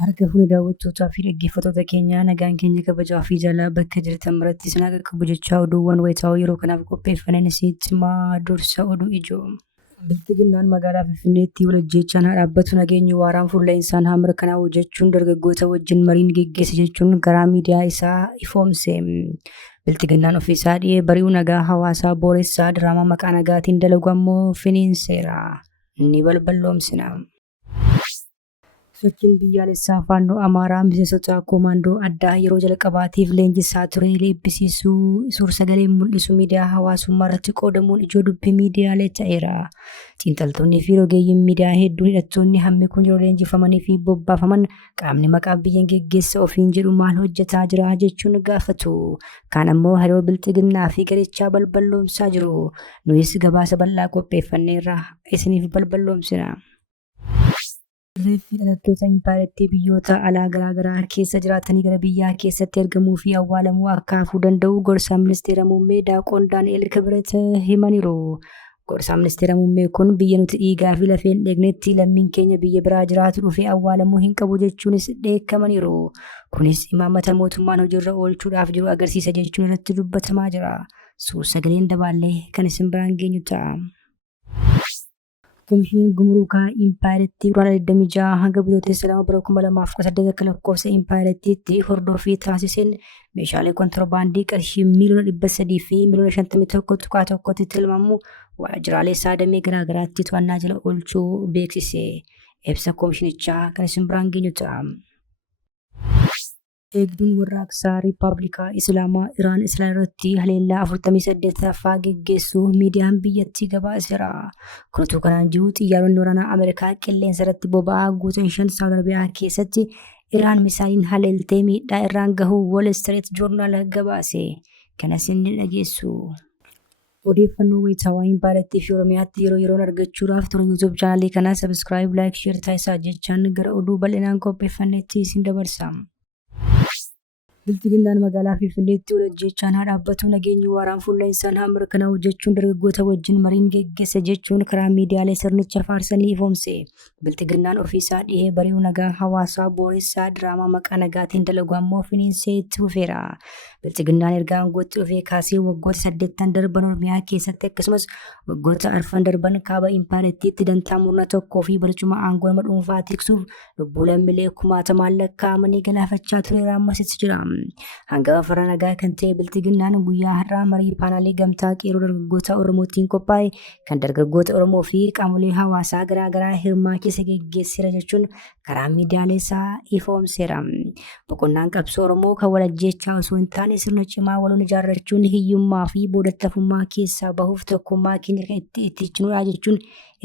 Harka fuula daawwattootaa fi dhaggeeffattoota keenyaa nagaan keenya kabajaa fi jaalala bakka jirtan maratti isin akka kabajachaa oduuwwan wayitaa'oo yeroo kanaaf qopheeffanan isinitti himaa dursa oduu ijoo. Biltiginnaan magaalaa Finfinneetti walajjeechaan haa dhaabbatu nageenyi waaraan fuulla'insa haa mirkanaa'u jechuun dargaggoota wajjin mariin geggeesse jechuun karaa miidiyaa isaa ifoomse. Biltiginnaan ofiisaa dhiyee bari'uu nagaa hawaasaa booressaa diraamaa maqaa nagaatiin dalagu ammoo finiinseera. Ni balballoomsina. Sochiin biyyaalessaa Faannoo Amaaraa miseensota koomaandoo addaa yeroo jalqabaatiif leenjisaa ture eebbisiisuu suur-sagaleen mul'isu miidiyaa hawaasummaa irratti qoodamuun ijoo dubbii miidiyaalee ta'eera. Xiinxaltoonni fi rogeeyyiin miidiyaa hedduun hidhattoonni hammi kun yeroo leenjifamanii fi bobbaafaman qaamni maqaa biyyaan geggeessa ofiin jedhu maal hojjetaa jira jechuun gaafatu. Kaan ammoo hariiroo biltiginnaa fi garichaa balballoomsaa jiru. Nuyis gabaasa bal'aa qopheeffanneerra isiniif balballoomsina. Reeffi dhalattoota impaayirtii biyyoota alaa garaagaraa keessa jiraatanii gara biyyaa keessatti ergamuu fi awwaalamuu akka hafuu danda'u gorsaa ministeera muummee Daaqoon Daani'el Kibret himaniiru. Gorsaa ministeera muummee kun biyya nuti dhiigaa fi lafeen dheegnetti lammiin keenya biyya biraa jiraatu dhufee awwaalamuu hin qabu jechuunis dheekkamaniiru. Kunis imaammata mootummaan hojiirra oolchuudhaaf jiru agarsiisa jechuun irratti dubbatamaa jira. Suur-sagaleen dabaallee kan isin biraan geenyu ta'a. Komishiin Gumruukaa Impaayirtii Guraandhala 26 hanga bitootessa 2018 akka lakkoofsa Impaayirtiitti hordofii taasiseen meeshaalee kontiroobaandii qarshii miliyoona 300 fi miliyoona 51.1tti tilmaamu waajjiraalee saadamee garaagaraatti to'annaa jala oolchuu beeksise. Ibsa komishinichaa kan isin biraan geenyu ta'a. Eegduun warraaqsaa Riippaabilikaa Islaamaa Iraan Israa'el irratti haleellaa 48ffaa geggeessuu miidiyaan biyyattii gabaaseera. Kunuutu kanaan jiru xiyyaaronni waraanaa Ameerikaa qilleensa irratti boba'aa guutan 5 Saawud Arabiyaa keessatti Iraan misaaliin haleeltee miidhaa irraan gahuu Wall Street Journal gabaase. Kanas inni dhageessu. Odeeffannoo wayitaawaa Impaayirtii fi Oromiyaatti yeroo yeroon argachuudhaaf ture YouTube chaanaalii kanaa Subscribe, Like, Share taasisaa jechaan gara oduu bal'inaan qopheeffannetti isin dabarsa. Biltiginnaan magaalaa Finfinneetti walajjeechaan haa dhaabbatu nageenyi waaraan fuulla'insa haa mirkanaa'u jechuun dargaggoota wajjin mariin geggeesse jechuun karaa miidiyaalee sirnicha faarsanii ifoomse. Biltiginnaan ofiisaa dhihee bari'uu nagaa hawaasaa booressaa diraamaa maqaa nagaatiin dalagu ammoo finiinsee itti fufeera. Biltiginnaan erga aangootti dhufee kaasee waggoota 8 darban Oromiyaa keessatti akkasumas waggoota 4 darban kaaba Impaayirtiitti dantaa murna tokkoo fi barcuma aangoo nama dhuunfaa tiksuuf lubbuu lammiilee kumaatamaan lakkaa'amanii galaafachaa ture ammas jira. Hanga afara nagaa kan ta'e biltiginnaan guyyaa har'aa marii paanaalii gamtaa qeerroo dargaggoota Oromootiin qophaa'e kan dargaggoota Oromoo fi qaamolee hawaasaa garaagaraa hirmaachise geggeesseera jechuun karaa miidiyaalee isaa ifoomseera. Boqonnaan qabsoo Oromoo kan walajjeechaa osoo hin taane sirna cimaa waloon ijaarrachuun hiyyummaa fi boodattafummaa keessaa bahuuf tokkummaa keenya itti cinuudha jechuun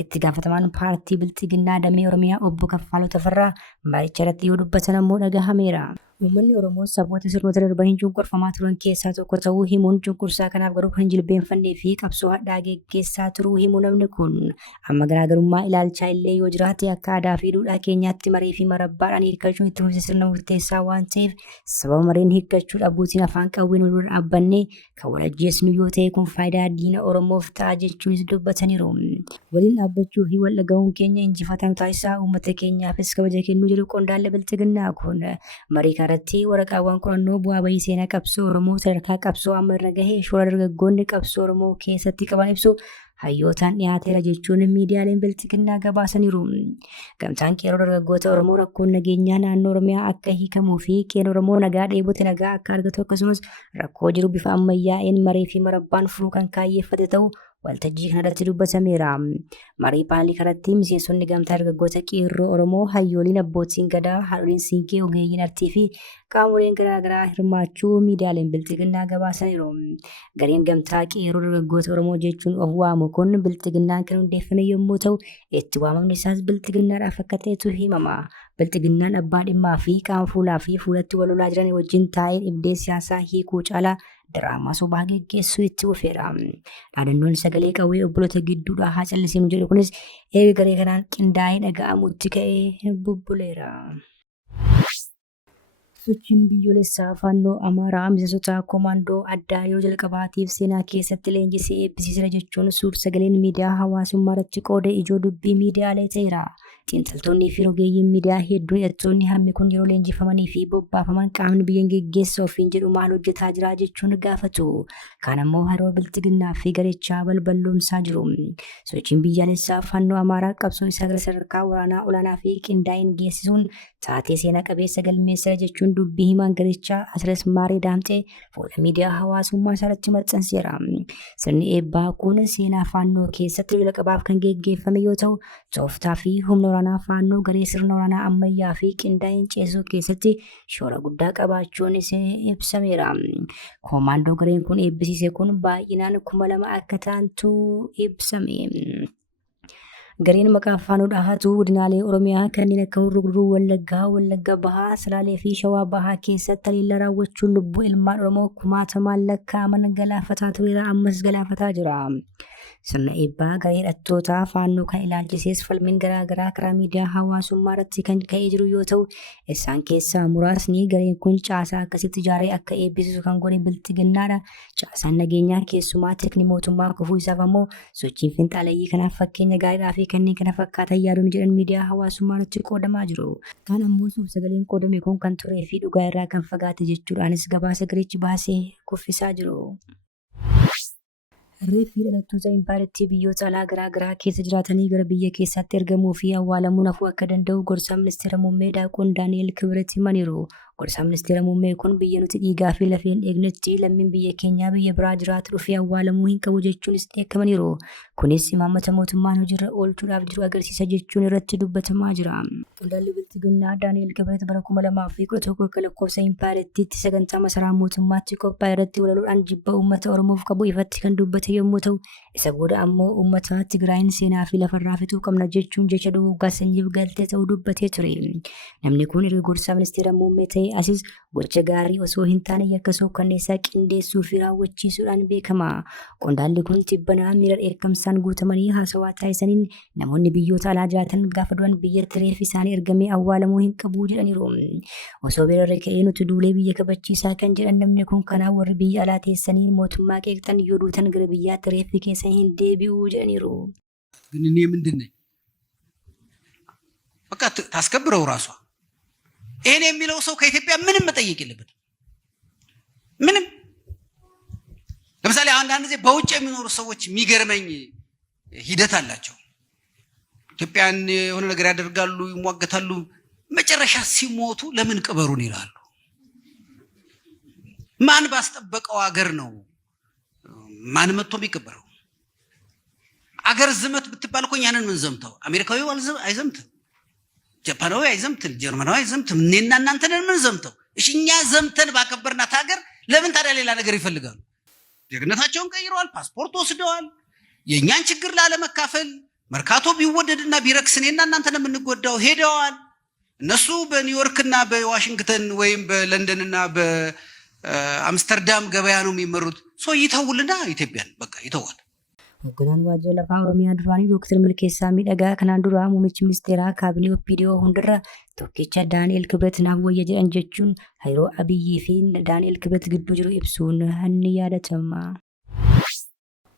itti gaafatamaan paartii biltiginnaa damee Oromiyaa obbo Kaffaaloo Tafarraa maricha irratti yoo dubbatan ammoo dhagahameera. Uummanni Oromoo saboota sirnoota darbanii cunqurfamaa turan keessaa tokko ta'uu himuun cunqursaa kanaaf garuu kan jilbeenfannee fi qabsoo hadhaa geggeessaa turuu himu namni kun amma garaagarummaa ilaalchaa illee yoo jiraate akka aadaa fi duudhaa keenyaatti marii fi marabbaadhaan hiikkachuun itti fufsiisa sirna murteessaa waan ta'eef sababa mariin hiikkachuu dhabuutiin afaan qawween wal dhaabbannee kan wal ajjeesnu yoo ta'e kun faayidaa diina Oromoof ta'a jechuunis dubbataniiru. Waliin dhaabbachuu fi wal dhaga'uun keenya injifatan taasisaa uummata keenyaafis kabaja kennuu jedhu qondaala biltiginnaa kun marii irratti waraqaawwan qorannoo bu'aa bahii seenaa qabsoo Oromoo sadarkaa qabsoo amma irra gahee shoora dargaggoonni qabsoo Oromoo keessatti qaban ibsu hayyootaan dhiyaateera jechuun miidiyaaleen biltiginnaa gabaasaniiru. Gamtaan qeerroo dargaggoota Oromoo rakkoon nageenyaa naannoo Oromiyaa akka hiikamuu fi qeerroo Oromoo nagaa dheebote nagaa akka argatu akkasumas rakkoo jiru bifa ammayyaa'een marii fi marabbaan furuu kan kaayyeeffate ta'u waltajjii kanarratti dubbatameera. Marii paanaalii kanatti miseensonni gamtaa dargaggoota qeerroo Oromoo hayyooliin abbootiin gadaa haadholiin siinqee ogeeyyiin artii fi qaamoleen garaagaraa hirmaachuu miidiyaaleen biltiginnaa gabaasaniiru. Gareen gamtaa qeerroo dargaggoota Oromoo jechuun of waamu kun biltiginnaan kan hundeeffame yommuu ta'u itti waamamni isaas biltiginnaadhaaf akka ta'etu himama. Biltiginnaan abbaa dhimmaa fi qaama fuulaa fi fuulatti wal lolaa jiran wajjin taa'ee dhibdee siyaasaa hiikuu caalaa diraamaa sobaa geggeessuu itti fufeera. Dhaadannoon sagalee qawwee obboloota gidduudhaa haa callisinu jedhu kunis eega garee kanaan qindaa'ee dhaga'amutti ka'ee bubbuleera. Sochiin biyyoolessaa Faannoo Amaaraa miseensota koomaandoo addaa yeroo jalqabaatiif seenaa keessatti leenjisee eebbisiiseera jechuun suur-sagaleen miidiyaa hawaasummaa irratti qooda ijoo dubbii miidiyaalee ta'eera. xiinxaltoonni fi rogeeyyiin miidiyaa hedduun hidhattoonni hammi kun yeroo leenjifamanii fi bobbaafaman qaamni biyya geggeessaa ofiin jedhu maal hojjetaa jira jechuun gaafatu. Kaan ammoo haroo biltiginnaa fi garichaa balballoomsaa jiru. Sochiin biyyaalessaa Faannoo Amaaraa qabsoo isaa gara sadarkaa waraanaa olaanaa fi qindaa'een geessisuun taatee seenaa qabeessa galmeessa jechuun dubbii himaan garichaa Asres Maarii Daamxee fuula miidiyaa hawaasummaa isaarratti maxxanseera. Sirni eebbaa kun seenaa Faannoo keessatti lola qabaaf kan geggeeffame yoo ta'u, tooftaa fi humna waraanaa Faannoo garee sirna waraanaa ammayyaa fi qindaa'een ceesisuu keessatti shoora guddaa qabaachuun ibsameera. Koomaandoo gareen kun eebbisiise kun baay'inaan 2,000 akka ta'antu ibsame. Gareen maqaa Faannoo dhaahatu godinaalee Oromiyaa kanneen akka Hurruguruu, Wallaggaa, Wallagga Bahaa, Salaalee fi Shawaa Bahaa keessatti haleellaa raawwachuun lubbuu ilmaan Oromoo kumaatamaan lakkaa'aman galaafataa tureera, ammas galaafataa jira. Sirna eebbaa garee hidhattoota Faannoo kan ilaalchisees falmiin garaagaraa karaa miidiyaa hawaasummaa irratti kan ka'ee jiru yoo ta'u, isaan keessaa muraasni gareen kun caasaa akkasitti ijaaree akka eebbisiisu kan godhe biltiginnaadha. Caasaan nageenyaa keessumaa tekni mootummaa kufuu isaaf ammoo sochiin finxaalayyii kanaaf fakkeenya gaariidhaa fi kanneen kana fakkaatan yaaduun jedhan miidiyaa hawaasummaa irratti qoodamaa jiru. Kaan ammoo suur-sagaleen qoodame kun kan turee fi dhugaa irraa kan fagaate jechuudhaanis gabaasa garichi baasee kuffisaa jiru. Reeffi dhalattoota impaayirtii biyyoota alaa garaagaraa keessa jiraatanii gara biyya keessaatti ergamuu fi awwaalamuun hafuu akka danda'u gorsaa ministeera muummee Daaqoon Daani'el Kibiret himaniiru. Gorsaa ministeera muummee kun biyya nuti dhiigaa fi lafeen eegnetti lammiin biyya keenyaa biyya biraa jiraatu dhufee awwaalamuu hin qabu jechuunis dheekkamaniiru. Kunis imaammata mootummaan hojiirra oolchuudhaaf jiru agarsiisa jechuun irratti dubbatamaa jira. Qondaalli biltiginnaa Daani'el Kibiret bara 2011 akka lakkoofsa impaayirtiitti sagantaa masaraa mootummaatti qophaa'e irratti walaluudhaan jibba uummata Oromoof qabu ifatti kan dubbate yommuu ta'u, isa booda ammoo uummata Tigraayin seenaa fi lafarraa fixuu qabna jechuun jecha duguuggaa sanyiif galtee ta'uu dubbatee ture. Namni kun erga gorsaa ministeera muummee ta'e asis gocha gaarii osoo hin taane yakka suukkanneessaa qindeessuu fi raawwachiisuudhaan beekama. Qondaalli kun tibbanaa miira dheekkamsaan guutamanii haasawaa taasisaniin namoonni biyyoota alaa jiraatan gaafa du'an biyyatti reeffi isaanii ergamee awwaalamuu hin qabu jedhaniiru. Osoo beerarra ka'ee nuti duulee biyya kabachiisaa kan jedhan namni kun kanaaf warri biyya alaa teessanii mootummaa qeeqxan yoo duutan gara biyyaatti reeffi keessa hin deebi'u jedhaniiru. ግን እኔ ምንድን ነኝ? በቃ ታስከብረው ራሷ ይሄን የሚለው ሰው ከኢትዮጵያ ምንም መጠየቅ የለበትም። ምንም ለምሳሌ አንዳንድ ጊዜ በውጭ የሚኖሩ ሰዎች የሚገርመኝ ሂደት አላቸው። ኢትዮጵያን የሆነ ነገር ያደርጋሉ፣ ይሟገታሉ፣ መጨረሻ ሲሞቱ ለምን ቅበሩን ይላሉ። ማን ባስጠበቀው ሀገር ነው ማን መጥቶ የሚቀበረው? አገር ዝመት ብትባል እኮ እኛንን ምን ዘምተው? አሜሪካዊው አይዘምትም፣ ጃፓናዊ አይዘምትም፣ ጀርመናዊ አይዘምትም። እኔና እናንተንን ምን ዘምተው? እሺ እኛ ዘምተን ባከበርናት ሀገር ለምን ታዲያ ሌላ ነገር ይፈልጋሉ? ዜግነታቸውን ቀይረዋል፣ ፓስፖርት ወስደዋል። የእኛን ችግር ላለመካፈል መርካቶ ቢወደድና ቢረክስ እኔና እናንተን የምንጎዳው ሄደዋል። እነሱ በኒውዮርክና በዋሽንግተን ወይም በለንደንና በአምስተርዳም ገበያ ነው የሚመሩት። ሰው ይተውልና ኢትዮጵያን በቃ ይተዋል። Hoogganaan waajjira lafaa Oromiyaa duraanii Dooktar Milkeessaa Miidhagaa kanaan dura muummichi ministeeraa kaabinee OPDO hundarra tokkicha Daani'el Kibiret naaf wayya jedhan jechuun hariiroo Abiyyii fi Daani'el Kibiret gidduu jiru ibsuun ni yaadatama.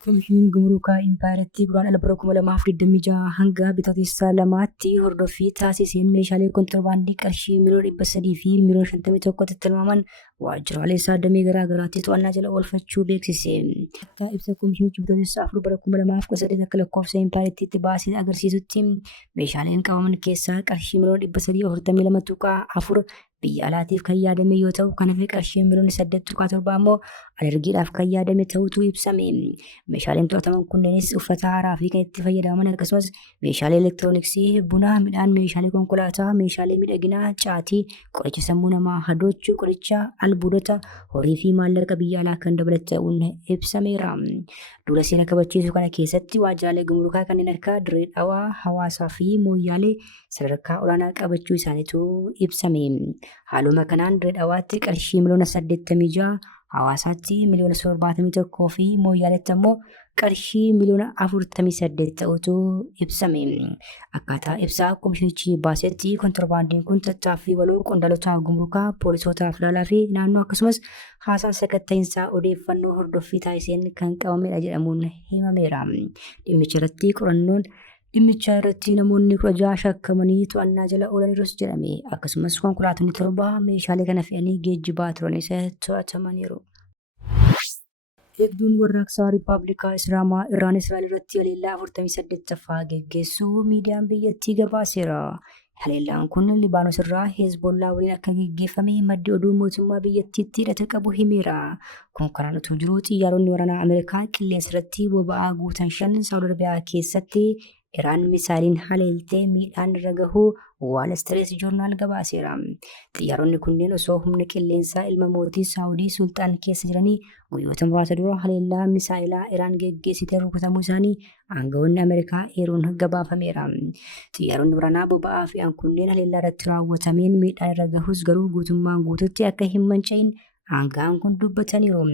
Komishiniin Gumruukaa Impaayirtii Duraan Ala bara 2026 hanga bitootessa lamaatti hordoffii taasiseen meeshaalee kontirbaandii qarshii miliyoona 300 fi miliyoona 51 tilmaaman waajjiraalee isaa damee garaagaraatti to'annaa jala oolfachuu beeksise. Akka ibsa komishinichi bitootessa 4 bara 2018 akka lakkoofsa Impaayirtiitti baasee agarsiisutti meeshaaleen qabaman keessaa qarshii miliyoona 342.4 biyya alaatiif kan yaadame yoo ta'u, kan hafe qarshii miliyoona 8.7 ammoo alergiidhaaf kan yaadame ta'utu ibsame. Meeshaaleen to'ataman kunneenis uffata haaraa fi kan itti fayyadaman akkasumas meeshaalee elektirooniksii, buna, midhaan, meeshaalee konkolaataa, meeshaalee miidhaginaa, caatii, qoricha sammuu namaa hadoochuu, qoricha albuudota, horii fi maallaqa biyya alaa kan dabalate ta'uun ibsameera. Duula seera kabachiisuu kana keessatti waajjiraalee gumruukaa kanneen akka Dirree Dhawaa, Hawaasaa fi Mooyyaalee sadarkaa olaanaa qabachuu isaaniitu ibsame. Haaluma kanaan Dirree Dhawaatti qarshii miliyoona 86, Hawaasaatti miliyoona 71 fi Mooyyaaleetti ammoo qarshii miliyoona 48 ta'utu ibsame. Akkaataa ibsaa komishinichi baasetti kontirbaandiin kun tattaaffii waloo qondaaltota gumruukaa, poolisoota federaalaa fi naannoo akkasumas haasaan sakatta'iinsaa odeeffannoo hordoffii taasiseen kan qabamedha jedhamuun himameera. Dhimmicha irratti qorannoon Dhimmicha irratti namoonni 16 shakkamanii to'annaa jala oolaniirus jedhame. Akkasumas konkolaattonni 7 meeshaalee kana fe'anii geejjibaa turanis to'atamaniiru. Eegduun warraaqsaa Riippaabilikaa Islaamaa Iraan Israa'el irratti haleellaa 48ffaa geggeessuu miidiyaan biyyattii gabaaseera. Haleellaan kun Libaanos irraa Hezbollaa waliin akka geggeeffame maddi oduu mootummaa biyyattiitti hidhata qabu himeera. Kun kanaan utuu jiruu xiyyaaronni waraanaa Ameerikaa qilleensa irratti boba'aa guutan 5 Saawud Arabiyaa keessatti Iraan misaayiliin haleeltee miidhaan irra gahuu Wall Street Journal gabaaseera. Xiyyaaronni kunneen osoo humna qilleensaa ilma mootii Saawudii Sultaan keessa jiranii guyyoota muraasa dura haleellaa misaayilaa Iraan geggeessitee rukutamuu isaanii aangawoonni Ameerikaa eeruun gabaafameera. Xiyyaaronni waraanaa boba'aa fe'an kunneen haleellaa irratti raawwatameen miidhaan irra gahus garuu guutummaan guututti akka hin manca'in aangawaan kun dubbataniiru.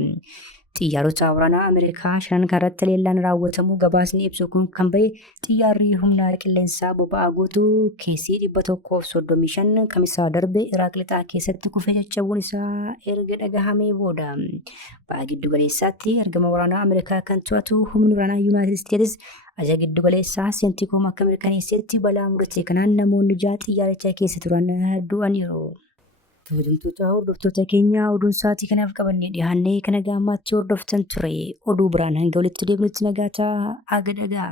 Xiyyaarota waraanaa Ameerikaa 5 kanarratti haleellaan raawwatamuu gabaasni ibsu kun kan bahe xiyyaarri humna qilleensaa boba'aa guutuu keessii 135 kamisaa darbe Iraaq lixaa keessatti kufee caccabuun isaa erga dhagahamee booda. Ba'a giddu galeessaatti argama waraanaa Ameerikaa kan to'atu humni waraanaa Yuunaayitid Isteetsi ajaja giddu galeessaa seentikoom akka mirkaneessetti balaa mudate kanaan namoonni 6 xiyyaaricha keessa turan du'aniiru. Kabajamtoota hordoftoota keenya oduun sa'aatii kanaaf qabannee dhiyaannee kana gaammaatti hordoftan ture. Oduu biraan hanga walitti deebinutti nagaa ta'aa.